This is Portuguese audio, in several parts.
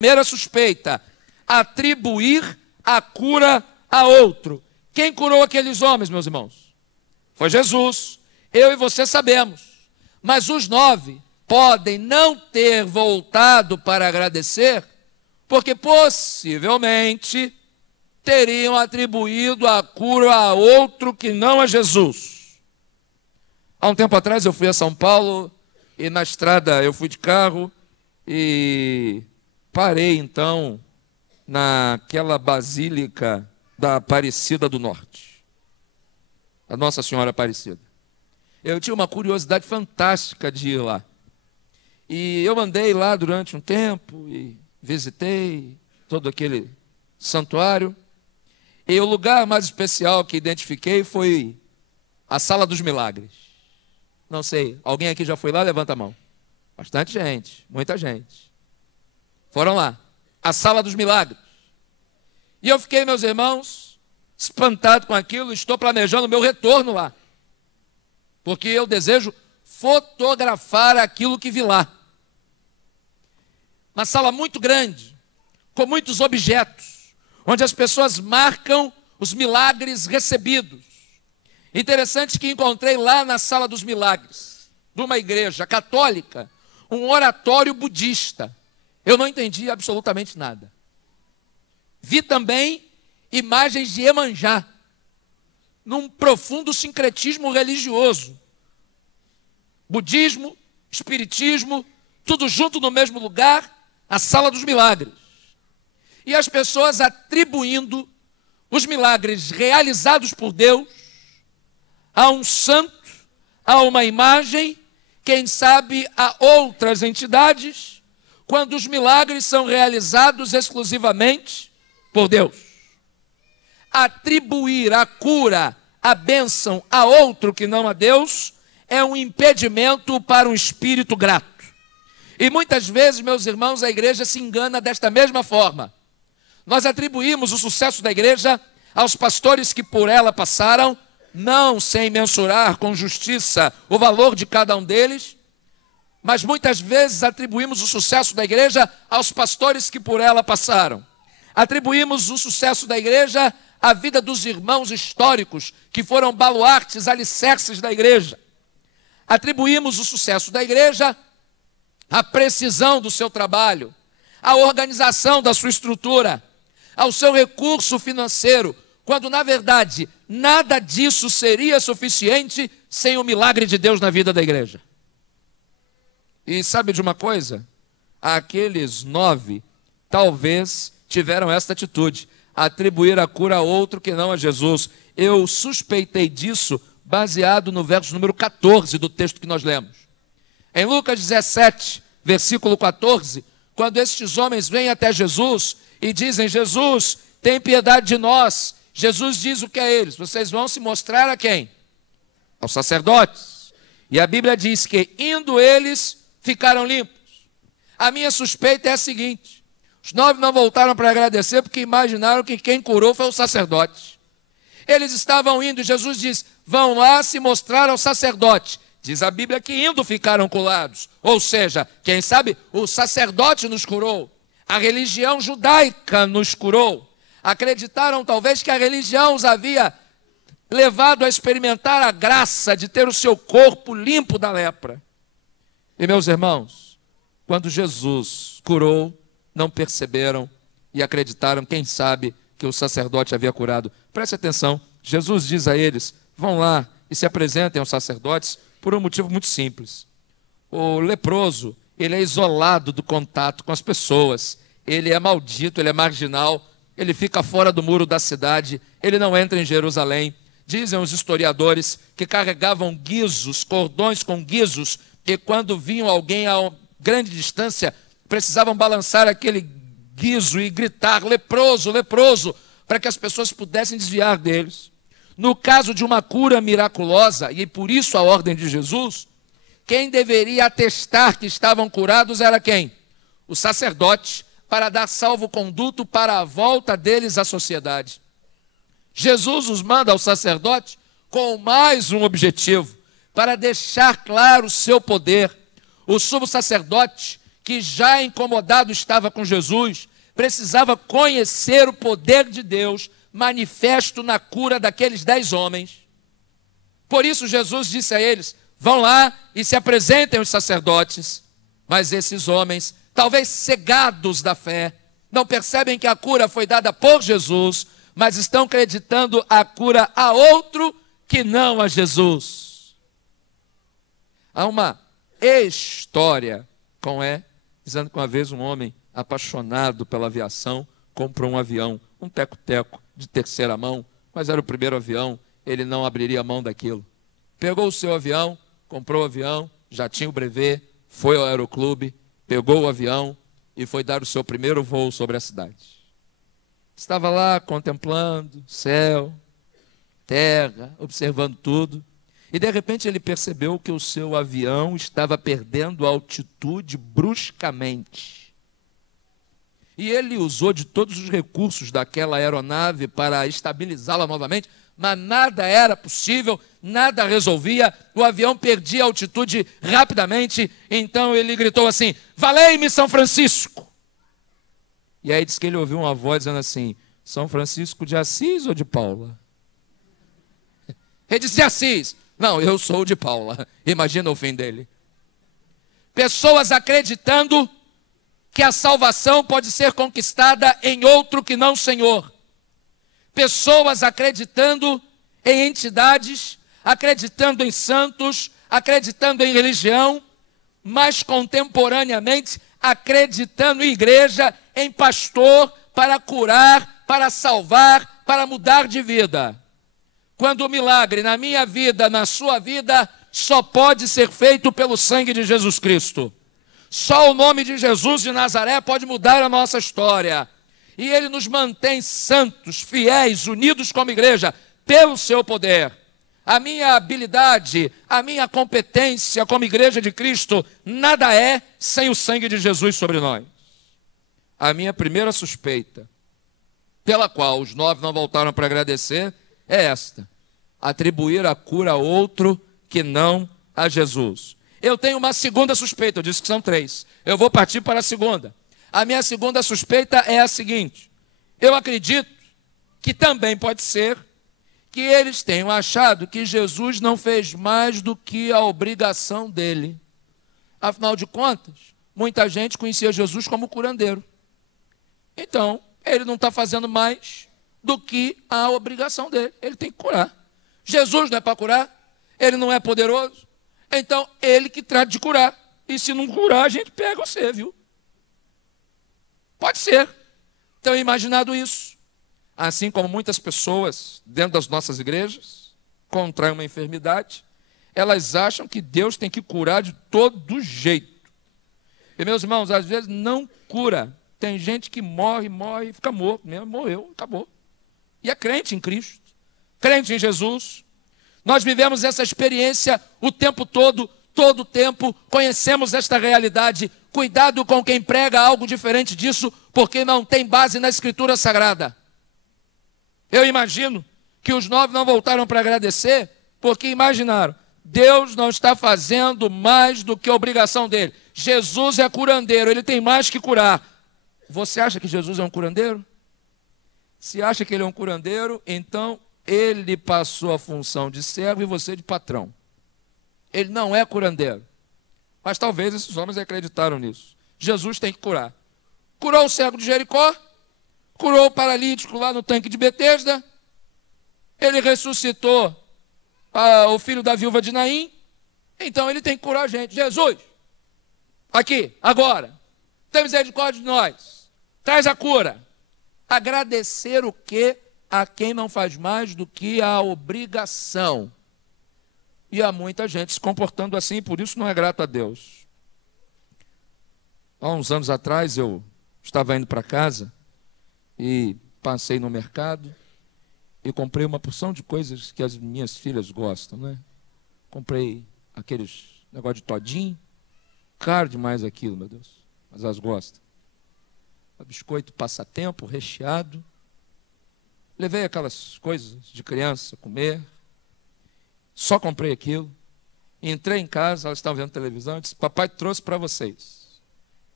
Primeira suspeita: atribuir a cura a outro. Quem curou aqueles homens, meus irmãos? Foi Jesus. Eu e você sabemos. Mas os 9 podem não ter voltado para agradecer, porque possivelmente teriam atribuído a cura a outro que não a Jesus. Há um tempo atrás eu fui a São Paulo e na estrada eu fui de carro e parei então naquela basílica da Aparecida do Norte, a Nossa Senhora Aparecida. Eu tinha uma curiosidade fantástica de ir lá. E eu andei lá durante um tempo e visitei todo aquele santuário. E o lugar mais especial que identifiquei foi a Sala dos Milagres. Não sei, alguém aqui já foi lá? Levanta a mão. Bastante gente, muita gente. Foram lá, a Sala dos Milagres. E eu fiquei, meus irmãos, espantado com aquilo. Estou planejando o meu retorno lá, porque eu desejo fotografar aquilo que vi lá. Uma sala muito grande, com muitos objetos, onde as pessoas marcam os milagres recebidos. Interessante que encontrei lá na Sala dos Milagres, de uma igreja católica, um oratório budista. Eu não entendi absolutamente nada. Vi também imagens de Iemanjá, num profundo sincretismo religioso. Budismo, espiritismo, tudo junto no mesmo lugar, a Sala dos Milagres. E as pessoas atribuindo os milagres realizados por Deus a um santo, a uma imagem, quem sabe a outras entidades, quando os milagres são realizados exclusivamente por Deus. Atribuir a cura, a bênção a outro que não a Deus, é um impedimento para um espírito grato. E muitas vezes, meus irmãos, a igreja se engana desta mesma forma. Nós atribuímos o sucesso da igreja aos pastores que por ela passaram, não sem mensurar com justiça o valor de cada um deles, mas muitas vezes atribuímos o sucesso da igreja aos pastores que por ela passaram. Atribuímos o sucesso da igreja à vida dos irmãos históricos que foram baluartes, alicerces da igreja. Atribuímos o sucesso da igreja à precisão do seu trabalho, à organização da sua estrutura, ao seu recurso financeiro, quando na verdade nada disso seria suficiente sem o milagre de Deus na vida da igreja. E sabe de uma coisa? Aqueles 9 talvez tiveram esta atitude, atribuir a cura a outro que não a Jesus. Eu suspeitei disso baseado no verso número 14 do texto que nós lemos. Em Lucas 17, versículo 14, quando estes homens vêm até Jesus e dizem: Jesus, tem piedade de nós. Jesus diz o que a eles? Vocês vão se mostrar a quem? Aos sacerdotes. E a Bíblia diz que, indo eles, ficaram limpos. A minha suspeita é a seguinte: os 9 não voltaram para agradecer porque imaginaram que quem curou foi o sacerdote. Eles estavam indo e Jesus diz: vão lá se mostrar ao sacerdote. Diz a Bíblia que indo ficaram curados. Ou seja, quem sabe o sacerdote nos curou. A religião judaica nos curou. Acreditaram talvez que a religião os havia levado a experimentar a graça de ter o seu corpo limpo da lepra. E meus irmãos, quando Jesus curou, não perceberam e acreditaram, quem sabe, que o sacerdote havia curado. Preste atenção, Jesus diz a eles: vão lá e se apresentem aos sacerdotes por um motivo muito simples. O leproso, ele é isolado do contato com as pessoas, ele é maldito, ele é marginal, ele fica fora do muro da cidade, ele não entra em Jerusalém. Dizem os historiadores que carregavam guizos, cordões com guizos, e quando viam alguém a grande distância, precisavam balançar aquele guizo e gritar: leproso, leproso, para que as pessoas pudessem desviar deles. No caso de uma cura miraculosa, e por isso a ordem de Jesus, quem deveria atestar que estavam curados era quem? O sacerdote, para dar salvo-conduto para a volta deles à sociedade. Jesus os manda ao sacerdote com mais um objetivo, para deixar claro o seu poder. O sumo sacerdote, que que já incomodado estava com Jesus, precisava conhecer o poder de Deus manifesto na cura daqueles 10 homens. Por isso Jesus disse a eles: vão lá e se apresentem aos sacerdotes. Mas esses homens, talvez cegados da fé, não percebem que a cura foi dada por Jesus, mas estão acreditando a cura a outro que não a Jesus. Há uma história dizendo que uma vez um homem apaixonado pela aviação comprou um avião, um teco-teco de terceira mão, mas era o primeiro avião, ele não abriria mão daquilo. Pegou o seu avião, comprou o avião, já tinha o brevet, foi ao aeroclube, pegou o avião e foi dar o seu primeiro voo sobre a cidade. Estava lá contemplando céu, terra, observando tudo, e de repente ele percebeu que o seu avião estava perdendo altitude bruscamente. E ele usou de todos os recursos daquela aeronave para estabilizá-la novamente, mas nada era possível, nada resolvia, o avião perdia altitude rapidamente, então ele gritou assim: valei-me São Francisco! E aí diz que ele ouviu uma voz dizendo assim: São Francisco de Assis ou de Paula? Ele disse: de Assis. Não, eu sou de Paula. Imagina o fim dele. Pessoas acreditando que a salvação pode ser conquistada em outro que não o Senhor. Pessoas acreditando em entidades, acreditando em santos, acreditando em religião, mas contemporaneamente acreditando em igreja, em pastor, para curar, para salvar, para mudar de vida. Quando o milagre na minha vida, na sua vida, só pode ser feito pelo sangue de Jesus Cristo. Só o nome de Jesus de Nazaré pode mudar a nossa história. E Ele nos mantém santos, fiéis, unidos como igreja, pelo seu poder. A minha habilidade, a minha competência como igreja de Cristo, nada é sem o sangue de Jesus sobre nós. A minha primeira suspeita, pela qual os 9 não voltaram para agradecer, é esta: atribuir a cura a outro que não a Jesus. Eu tenho uma segunda suspeita, eu disse que são 3. Eu vou partir para a segunda. A minha segunda suspeita é a seguinte: eu acredito que também pode ser que eles tenham achado que Jesus não fez mais do que a obrigação dele. Afinal de contas, muita gente conhecia Jesus como curandeiro. Então, ele não está fazendo mais do que a obrigação dele. Ele tem que curar. Jesus não é para curar, ele não é poderoso, então ele que trata de curar. E se não curar, a gente pega você, viu? Pode ser. Tenho imaginado isso. Assim como muitas pessoas dentro das nossas igrejas contraem uma enfermidade, elas acham que Deus tem que curar de todo jeito. E meus irmãos, às vezes não cura. Tem gente que morre e fica morto mesmo, morreu, acabou. E é crente em Cristo, crente em Jesus. Nós vivemos essa experiência o tempo todo o tempo, conhecemos esta realidade. Cuidado com quem prega algo diferente disso, porque não tem base na Escritura Sagrada. Eu imagino que os 9 não voltaram para agradecer, porque imaginaram: Deus não está fazendo mais do que a obrigação dele. Jesus é curandeiro, ele tem mais que curar. Você acha que Jesus é um curandeiro? Se acha que ele é um curandeiro, então ele passou a função de servo e você de patrão. Ele não é curandeiro. Mas talvez esses homens acreditaram nisso. Jesus tem que curar. Curou o cego de Jericó, curou o paralítico lá no tanque de Betesda, ele ressuscitou o filho da viúva de Naim, então ele tem que curar a gente. Jesus, aqui, agora, tem misericórdia de nós, traz a cura. Agradecer o quê? A quem não faz mais do que a obrigação. E há muita gente se comportando assim, por isso não é grato a Deus. Há uns anos atrás eu estava indo para casa e passei no mercado e comprei uma porção de coisas que as minhas filhas gostam, né? Comprei aqueles negócio de todinho, caro demais aquilo, meu Deus, mas elas gostam. Biscoito passatempo, recheado. Levei aquelas coisas de criança comer. Só comprei aquilo. Entrei em casa, elas estavam vendo televisão, e disse: papai trouxe para vocês.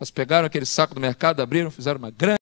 Mas pegaram aquele saco do mercado, abriram, fizeram uma grande